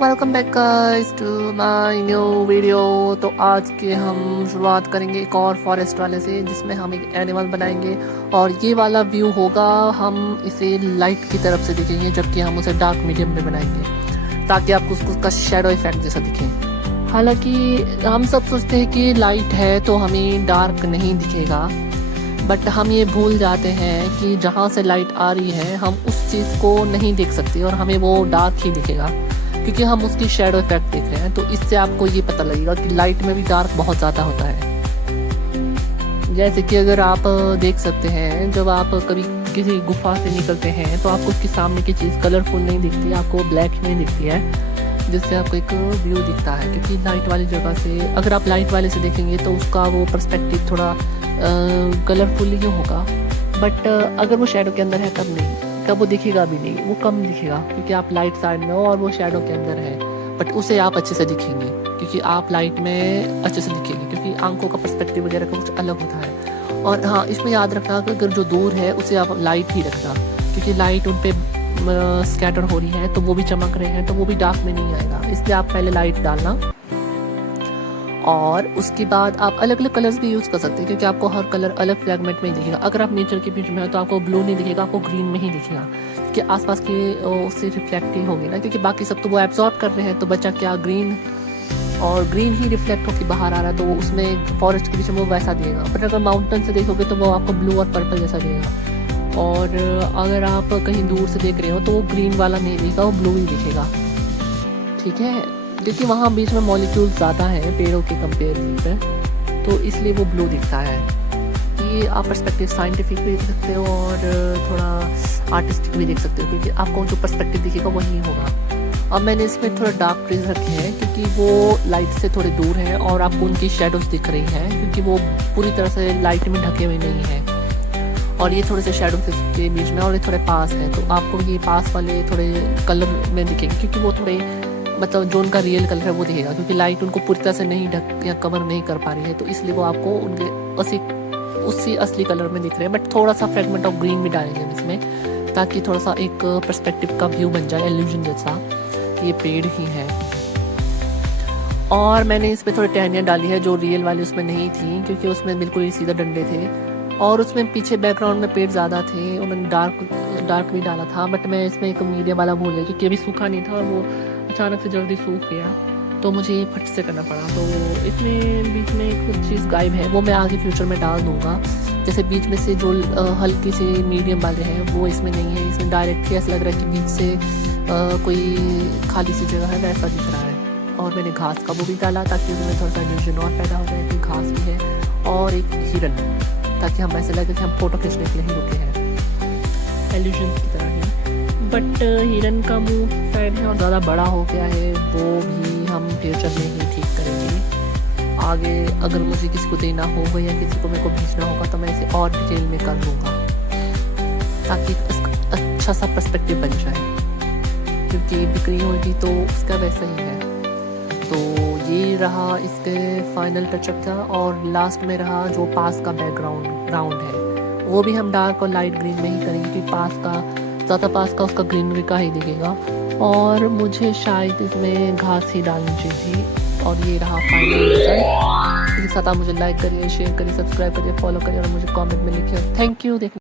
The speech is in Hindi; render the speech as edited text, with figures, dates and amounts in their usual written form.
Welcome back guys to my new video. तो आज के हम शुरुआत करेंगे एक और फॉरेस्ट वाले से, जिसमें हम एक एनिमल बनाएंगे और ये वाला व्यू होगा। हम इसे लाइट की तरफ से दिखेंगे, जबकि हम उसे डार्क मीडियम में बनाएंगे ताकि आपको उसका शेडो इफेक्ट जैसा दिखे। हालांकि हम सब सोचते हैं कि लाइट है तो हमें डार्क नहीं दिखेगा, बट हम ये भूल जाते हैं कि जहाँ से लाइट आ रही है हम उस चीज़ को नहीं देख सकते और हमें वो डार्क ही दिखेगा, क्योंकि हम उसकी शेडो इफेक्ट देख रहे हैं। तो इससे आपको ये पता लगेगा कि लाइट में भी डार्क बहुत ज़्यादा होता है। जैसे कि अगर आप देख सकते हैं, जब आप कभी किसी गुफा से निकलते हैं तो आपको उसके सामने की चीज़ कलरफुल नहीं दिखती, आपको ब्लैक नहीं दिखती है, जिससे आपको एक व्यू दिखता है। क्योंकि लाइट वाली जगह से अगर आप लाइट वाले से देखेंगे तो उसका वो पर्सपेक्टिव थोड़ा कलरफुल ही होगा, बट अगर वो शेडो के अंदर है तब नहीं, तब वो दिखेगा भी नहीं, वो कम दिखेगा, क्योंकि आप लाइट साइड में हो और वो शेडो के अंदर है। बट उसे आप अच्छे से दिखेंगे, क्योंकि आप लाइट में अच्छे से दिखेंगे, क्योंकि आंखों का पर्सपेक्टिव वगैरह का कुछ अलग होता है। और हाँ, इसमें याद रखना कि अगर जो दूर है उसे आप लाइट ही रखना, क्योंकि लाइट उन पर स्कैटर हो रही है तो वो भी चमक रहे हैं, तो वो भी डार्क में नहीं आएगा। इसलिए आप पहले लाइट डालना और उसके बाद आप अलग अलग कलर्स भी यूज़ कर सकते हैं, क्योंकि आपको हर कलर अलग फ्रैगमेंट में ही दिखेगा। अगर आप नेचर के बीच में हो तो आपको ब्लू नहीं दिखेगा, आपको ग्रीन में ही दिखेगा, क्योंकि आसपास के उससे रिफ्लेक्ट ही होगी ना, क्योंकि बाकी सब तो वो एब्जॉर्ब कर रहे हैं। तो बचा क्या, ग्रीन, और ग्रीन ही रिफ्लेक्ट होकर बाहर आ रहा है, तो उसमें फॉरेस्ट के बीच में वो वैसा दिखेगा। बट अगर माउंटेन से देखोगे तो वो आपको ब्लू और पर्पल जैसा दिखेगा। और अगर आप कहीं दूर से देख रहे हो तो वो ग्रीन वाला नहीं दिखेगा, वो ब्लू ही दिखेगा। ठीक है, क्योंकि वहाँ बीच में मॉलिक्यूल्स ज़्यादा हैं पेड़ों के कंपेरिजन पे, तो इसलिए वो ब्लू दिखता है। ये आप पर्सपेक्टिव साइंटिफिक भी देख सकते हो और थोड़ा आर्टिस्टिक भी देख सकते हो, क्योंकि आपको जो पर्सपेक्टिव दिखेगा वही होगा। अब मैंने इसमें थोड़ा डार्क ट्रीज रखे हैं, क्योंकि वो लाइट से थोड़े दूर हैं और आपको उनकी शेडोज दिख रही हैं, क्योंकि वो पूरी तरह से लाइट में ढके हुए नहीं हैं। और ये थोड़े से शेडो के बीच में और ये थोड़े पास हैं, तो आपको ये पास वाले थोड़े कलर में दिखेंगे, क्योंकि वो थोड़े मतलब जो उनका रियल कलर है वो दिखेगा, क्योंकि लाइट उनको पूरी तरह से नहीं ढक या कवर नहीं कर पा रही है, तो इसलिए वो आपको उनके उसी असली कलर में दिख रहे हैं। बट थोड़ा सा फ्रेगमेंट ऑफ ग्रीन भी डालेंगे इसमें, ताकि थोड़ा सा एक पर्सपेक्टिव का व्यू बन जाए, इल्यूजन जैसा ये पेड़ ही है। और मैंने इसमें थोड़ी टहनियाँ डाली है जो रियल वाली उसमें नहीं थी, क्योंकि उसमें बिल्कुल ही सीधा डंडे थे और उसमें पीछे बैकग्राउंड में पेड़ ज़्यादा थे। उन्होंने डार्क भी डाला था, बट मैं इसमें एक मीडियम वाला भूल गया, क्योंकि अभी सूखा नहीं था और वो अचानक से जल्दी सूख गया, तो मुझे ये फट से करना पड़ा। तो इसमें बीच में कुछ चीज़ गायब है, वो मैं आगे फ्यूचर में डाल दूँगा। जैसे बीच में से जो हल्की से मीडियम वाले हैं वो इसमें नहीं है, इसमें डायरेक्ट ही ऐसा लग रहा है कि बीच से कोई खाली सी जगह है वैसा दिख रहा है। और मैंने घास का वो भी डाला ताकि उसमें थोड़ा सा इल्यूजन और पैदा हो जाए कि घास भी है, और एक हिरन, ताकि हम ऐसे लगे कि हम फोटो खींचने के लिए ही रुके हैं, इल्यूजन की तरह ही। बट हिरन का मुंह साइड में और ज़्यादा बड़ा हो गया है, वो भी हम फ्यूचर में ही ठीक करेंगे। आगे अगर मुझे किसी को देना होगा या किसी को मेरे को भेजना होगा तो मैं इसे और डिटेल में कर लूँगा, ताकि इसका अच्छा सा पर्सपेक्टिव बन जाए, क्योंकि बिक्री होगी तो उसका वैसा ही है। तो ये रहा इसके फाइनल टचअप था। और लास्ट में रहा जो पास का बैकग्राउंड है, वो भी हम डार्क और लाइट ग्रीन में ही करेंगे, क्योंकि पास का ज़्यादा पास का उसका ग्रीनरी का ही दिखेगा। और मुझे शायद इसमें घास ही डालनी चाहिए थी। और ये रहा फाइनल रिजल्ट। इसके साथ आप मुझे लाइक करिए, शेयर करिए, सब्सक्राइब करिए, फॉलो करिए और मुझे कमेंट में लिखिए। Thank you.